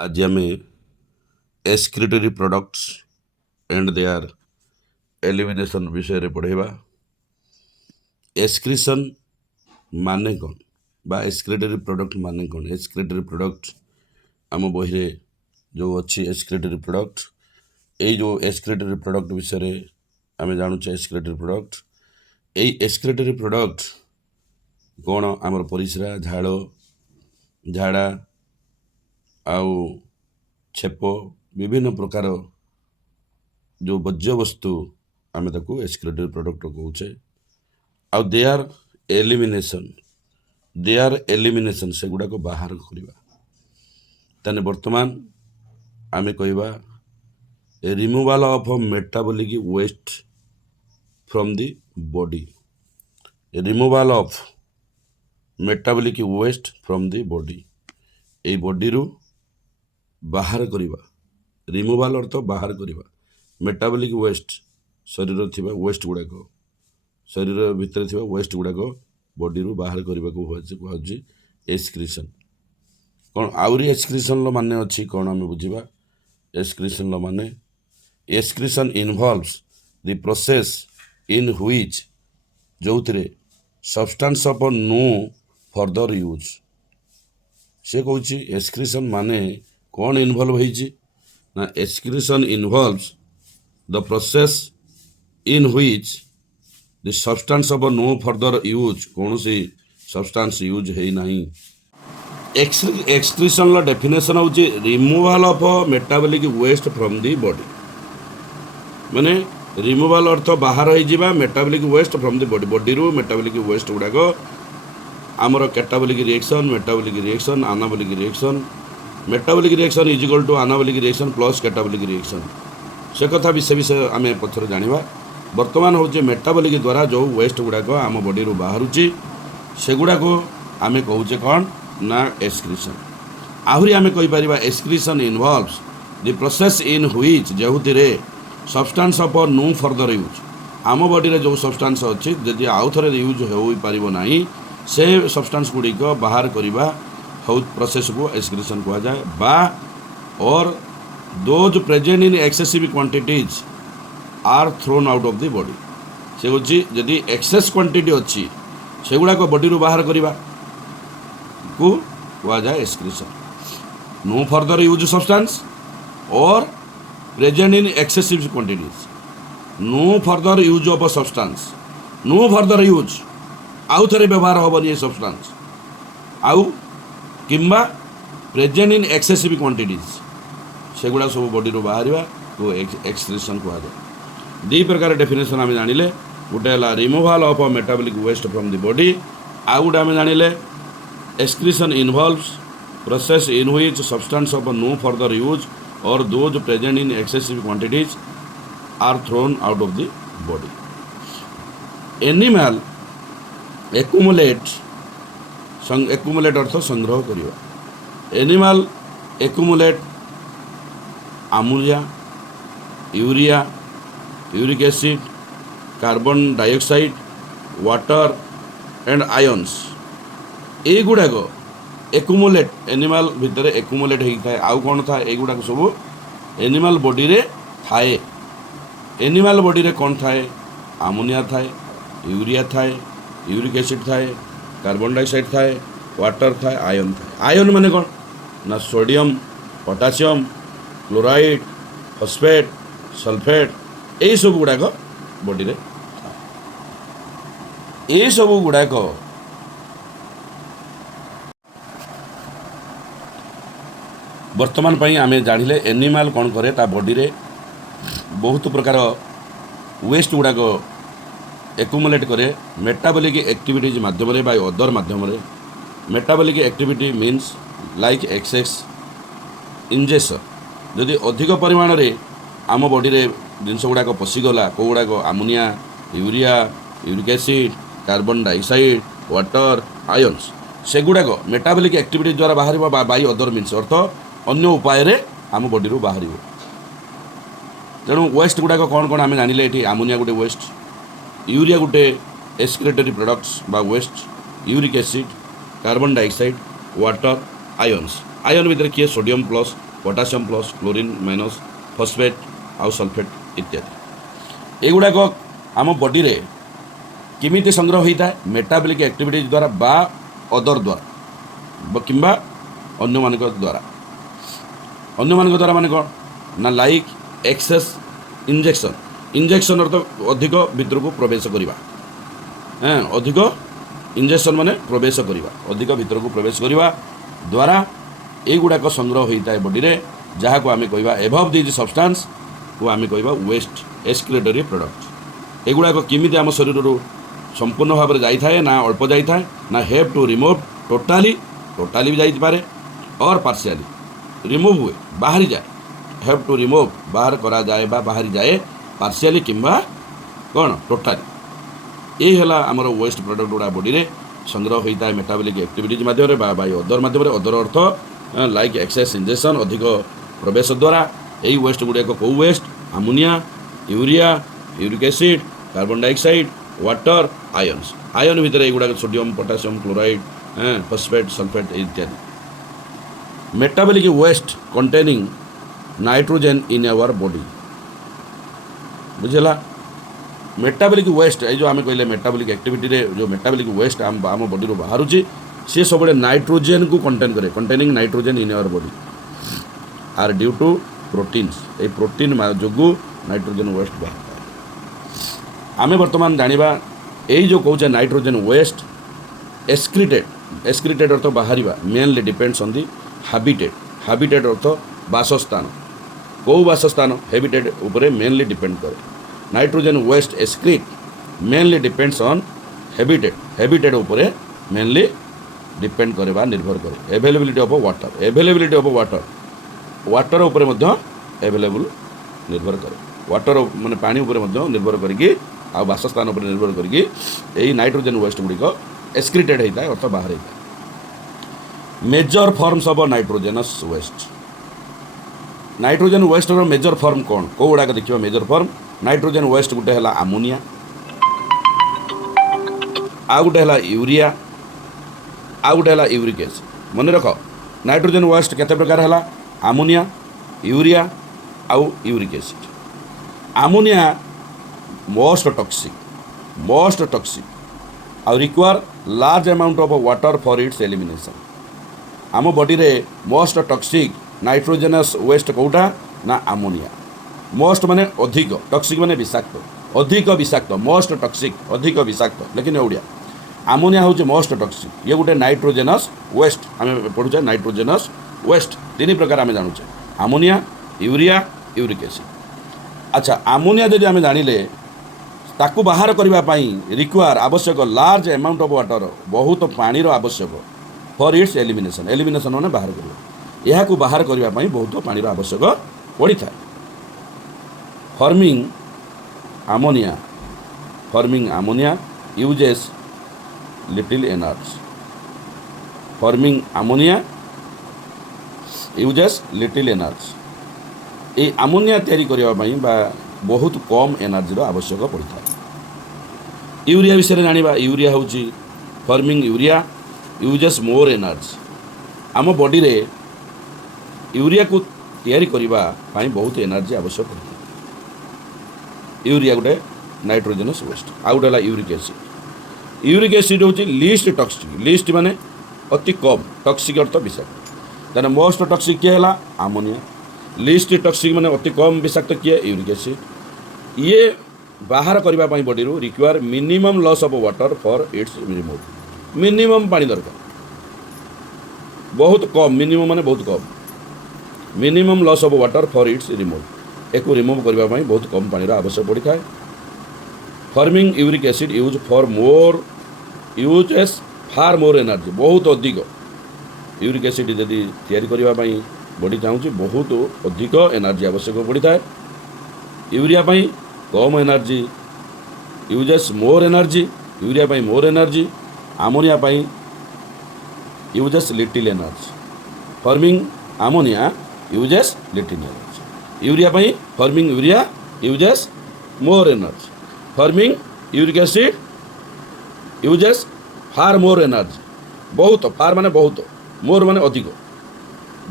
आज आम excretory products and there elimination विषय पढ़ेगा। एक्सक्रीशन माने कौन बा एक्सक्रीटरी प्रोडक्ट माने कौन। एक्सक्रीटरी प्रोडक्ट आम बही जो अच्छी एक्सक्रीटरी प्रोडक्ट यही जो एक्सक्रीटरी प्रोडक्ट विषय आम जानूचे। एक्सक्रीटरी प्रोडक्ट यही एक्सक्रीटरी प्रोडक्ट कौन आमर परिस्रा झाड़ झाड़ा आउ छेप विभिन्न प्रकार जो बज्य वस्तु आम ताको एक्सक्रीटरी प्रोडक्ट कौचे। आउ देयर एलिमिनेशन से गुड़ा को बाहर करवा। ताने वर्तमान आम कहवा removal of metabolic waste from the body. Removal of metabolic waste from the body a body रु बाहर करवा। रिमूवाल अर्थ बाहर करवा। मेटाबॉलिक वेस्ट शरीर थिबा वेस्ट गुड़ाक शरीर भितर थिबा वेस्ट गुड़ाक बॉडी रु बाहर करने को कहूँ एक्सक्रीशन। कौन आउरी एक्सक्रीशन माने अच्छी कौन आम बुझा। एक्सक्रीशन माने excretion involves the process in which जो substance of no further use. से कहूँ एक्सक्रीशन माने कौन इनवॉल्व होइछि ना excretion involves the process in which the substance of no further use कौन सी सब्सटेंस यूज है नहीं। एक्सक्रीशन डेफिनेशन हूँ removal of metabolic waste from the body. माने रिमूवाल अर्थ बाहर हो metabolic waste from the body. Body रू metabolic waste गुड़ाक आमर catabolic reaction metabolic reaction आनाबॉलिक reaction. Metabolic reaction is equal to आनाबॉलिक reaction plus catabolic reaction. से कथा विषय आम पछर जानिबा। वर्तमान हूँ मेटाबॉलिक द्वारा जो वेस्ट गुड़ाक आम बॉडी रू बाहरुची सेगुड़ा को आम कहूचे कौन ना एक्सक्रीशन। आहरी आम कहीपर excretion involves the process in which जो substance of no further use. आम बॉडी रे जो सब्सटेंस अच्छी जदि आउ थे यूज हो पार ना से सब्सटेंस गुड़िक बाहर करवा प्रोसेस को एक्सक्रीशन कहा जाए। बा और those present in excessive quantities are thrown out of the body. से हूँ जदि एक्सेस क्वांटिटी अच्छी से गुड़ाक बॉडी रू बाहर करवा को कहा जाए excretion. No further use substance और present in excessive quantities. No further use of substance no further use आउ थे व्यवहार हेनी ये सब्सटेंस आउ किंबा प्रेजेंट इन एक्सेसिव क्वांटिटीज सेगुड़ा सब बॉडी रू बाहर को एक्सक्रीशन कहा जाए। दी प्रकार डेफिनेशन आम जानिले गोटे है removal of metabolic waste from the body. आउ गोटे आम जानिले excretion involves process in which substance of no further use और those present in excessive quantities are thrown out of the body. Animal accumulate अर्थ संग्रह करिवा। Animal accumulate ammonia urea uric acid carbon dioxide water and ions ये गुड़ाक accumulate animal भितर accumulate होता है। आउ कौन था युड़ाक सब एनिमल बॉडी रे थाए। एनिमल बॉडी रे कौन थाए अमोनिया थाए यूरिया थाए यूरिक एसिड थाए कार्बन डाइऑक्साइड थाए वाटर थाए आयन थाए। आयन माने कौन ना sodium potassium chloride phosphate sulphate यही सब गुड़ाक बॉडी रे ये सब गुड़ाक वर्तमान पई आमे जानिले एनिमल कौन करे ता बॉडी रे बहुत प्रकार वेस्ट गुड़ाक एक्युमुलेट करे मेटाबॉलिक एक्टिविटीज माध्यम बाय अदर माध्यम। Metabolic activity means like access injection जदि अधिक परिमाण रे आम बॉडी रे जिनस गुड़ाक पशिगला कौ गुड़ाक ammonia urea uric acid carbon dioxide water ions से गुड़ाक मेटाबॉलिक एक्टिविटी द्वारा बाहर बाय अदर मीन्स अर्थ अन्य उपाय रे आम बॉडी रू बाहर। तेणु वेस्ट गुड़ाक कौन कौन आम जानिले ये अमोनिया गोटे वेस्ट यूरिया गोटे एक्सक्रीटरी प्रोडक्ट्स बा waste uric acid carbon dioxide water ions. Ion भितर किए sodium plus potassium plus chlorine minus phosphate आउ सल्फेट इत्यादि एगुड़ाक आम बॉडी रे किमिति संग्रह होता है मेटाबॉलिक एक्टिविटीज द्वारा बा अदर द्वारा किंबा अन्य मानक द्वारा माने कौन ना लाइक एक्सेस इंजेक्शन इंजेक्शन अर्थ अधिक भितर को प्रवेश करवा अधिक इंजेक्शन माने प्रवेश करवा अधिक भितर को प्रवेश करवा द्वारा एगुड़ाक संग्रह होता है बॉडी रे जहाँ को आम कह एभव दिज सब्सटेंस को आम कह वेस्ट एक्सक्रीटरी प्रोडक्ट एगुड़ाक किमिति आम शरीर संपूर्ण भाव में जाए ना अल्प जाए ना हैव टू रिमूव टोटाली भी जापे और पार्शियली रिमूव हुए बाहरी जाए हैव टू रिमूव बाहर करा जाए बाहरी जाए पार्शियली किंबा कौन टोटाली ये है आमर वेस्ट प्रोडक्ट गुड़ा बॉडी रे संग्रह होता है मेटाबॉलिक एक्टिविटीज माध्यम बाय अदर माध्यम other earth like access injection अधिक प्रवेश द्वारा यही वेस्ट गुड़ाक कौ waste ammonia urea uric acid carbon dioxide water ions ion भितर एगुड़ा sodium potassium chloride phosphate sulphate इत्यादि metabolic waste containing nitrogen in our body बुझेला मेटाबॉलिक वेस्ट ये जो आम कहले मेटाबॉलिक एक्टिविटी रे जो मेटाबॉलिक वेस्ट आम बॉडी रो बाहर सी सब नाइट्रोजन को कंटेन करे containing nitrogen in our body are due to proteins ये प्रोटीन जो नाइट्रोजन वेस्ट बाहर आमे वर्तमान जानिबा यही जो कौचे नाइट्रोजन वेस्ट एक्सक्रीटेड अर्थ बाहर मेनली डिपेंड्स ऑन दी हाबिटेट अर्थ बासस्थान कौ बासस्थान हैबिटेट उपरे मेनली डिपेंड करे nitrogen waste excrete mainly depends on habitat उपरे मेनली डिपेंड करे निर्भर करे अवेलेबिलिटी ऑफ वाटर उपरे मध्य अवेलेबल निर्भर करे वाटर माने पानी उपरे मध्य निर्भर करके आ बासस्थान उपर निर्भर करके यही नाइट्रोजन वेस्ट गुड़िक एक्सक्रीटेड होता है अर्थ बाहर होता है major forms of nitrogenous waste nitrogen waste major form कौन कौ गुड़ाक देखिए मेजर फॉर्म नाइट्रोजन वेस्ट गोटे है अमोनिया आ गोटे है यूरिया आ गोटे है यूरिक एसिड मन रख नाइट्रोजन वेस्ट केते प्रकार है अमोनिया यूरिया आउ uric acid ammonia most toxic आउ require large amount of water for its elimination आम बॉडी रे मोस्ट टॉक्सिक नाइट्रोजनस वेस्ट कौटा ना अमोनिया मोस्ट माने अधिक टॉक्सिक माने विषाक्त अधिक विषाक्त मोस्ट टॉक्सिक अधिक विषाक्त लेकिन ओडिया अमोनिया हूँ मोस्ट टॉक्सिक ये गोटे नाइट्रोजनस वेस्ट आम पढ़ुचे नाइट्रोजनस वेस्ट तीन प्रकार आम जानूचे अमोनिया यूरिया यूरिक एसिड अच्छा अमोनिया जदि आम जानिले ताकू बाहर करने रिक्वायर आवश्यक लार्ज अमाउंट ऑफ वाटर बहुत पानी आवश्यक फॉर इट्स एलिमिनेशन मैंने बाहर कर यह बाहर करने बहुत पानी आवश्यक पड़ी था forming ammonia uses little energy forming ammonia uses little energy ये अमोनिया तैयारी करने बहुत कम एनर्जी आवश्यक पड़ी था यूरिया विषय में जाना यूरिया हूँ forming urea uses more energy आम बॉडी रे यूरिया को तैयारी करने बहुत एनर्जी आवश्यक पड़ता है यूरिया गोटे नाइट्रोजनस वेस्ट आ गोटे है यूरिक एसिड हूँ लीस्ट माने अति कम टॉक्सिक अर्थ विषाक्त तेना मोस्ट टॉक्सिक किए है अमोनिया लीस्ट टॉक्सिक माने अति कम विषाक्त किए यूरिक एसिड ये बाहर करने बॉडी रू require minimum loss of water for its remove minimum पानी दरकार बहुत कम मिनिमम माने बहुत कम minimum loss of water for its remove एक रिमूव करने बहुत कम पानी आवश्यक पड़ता है फॉर्मिंग यूरिक एसिड यूज फार मोर एनर्जी बहुत अधिक यूरिक एसिड यदि तैयारी करने बॉडी चाहूँगी बहुत अधिक एनर्जी आवश्यक पड़ता है यूरिया कम energy uses more energy urea more energy ammonia uses little energy forming ammonia uses little energy urea forming urea uses more energy forming uric acid uses फार more energy बहुत फार माने बहुत मोर माने अधिक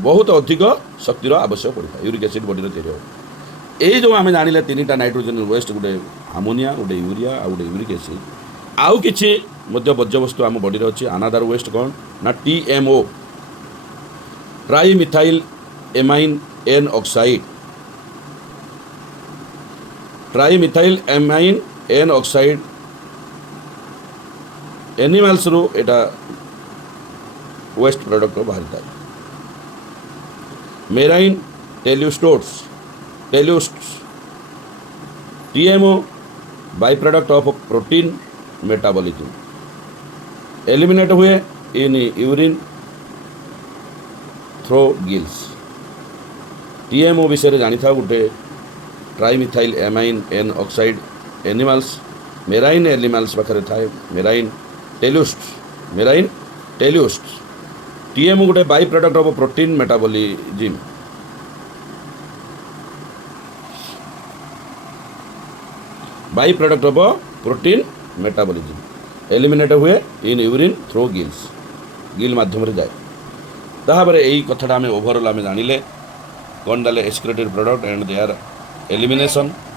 बहुत अधिक शक्तिर आवश्यक पड़ता है यूरिक एसिड बॉडी तैयारी हो ये जो आम जानिले तीन नाइट्रोजन वेस्ट गोटे आमोनिया गोटे यूरिया आ गोटे यूरिक एसिड आउ किछि मध्य वर्ज्यवस्तु आम बॉडी अच्छी अनादर वेस्ट कौन ना TMO tri methyl amine N oxide tri methyl amine N oxide animals रू एटा वेस्ट प्रोडक्ट बाहरी था marine टेल्यूस्टोट्स TMO by product of protein metabolism eliminate हुए in urine throw gills TMO विषय जानी था गोटे trimethyl amine N oxide animals marine animals पाखे थाए मेराइन टेल्यूस्ट TMO गोटे by product of protein metabolism by product of protein metabolism eliminate हुए in urine throw Gill माध्यम जाए तापर यही कथाटा आम ओभरऑल आम जानिले कौन डाले excreted product and there elimination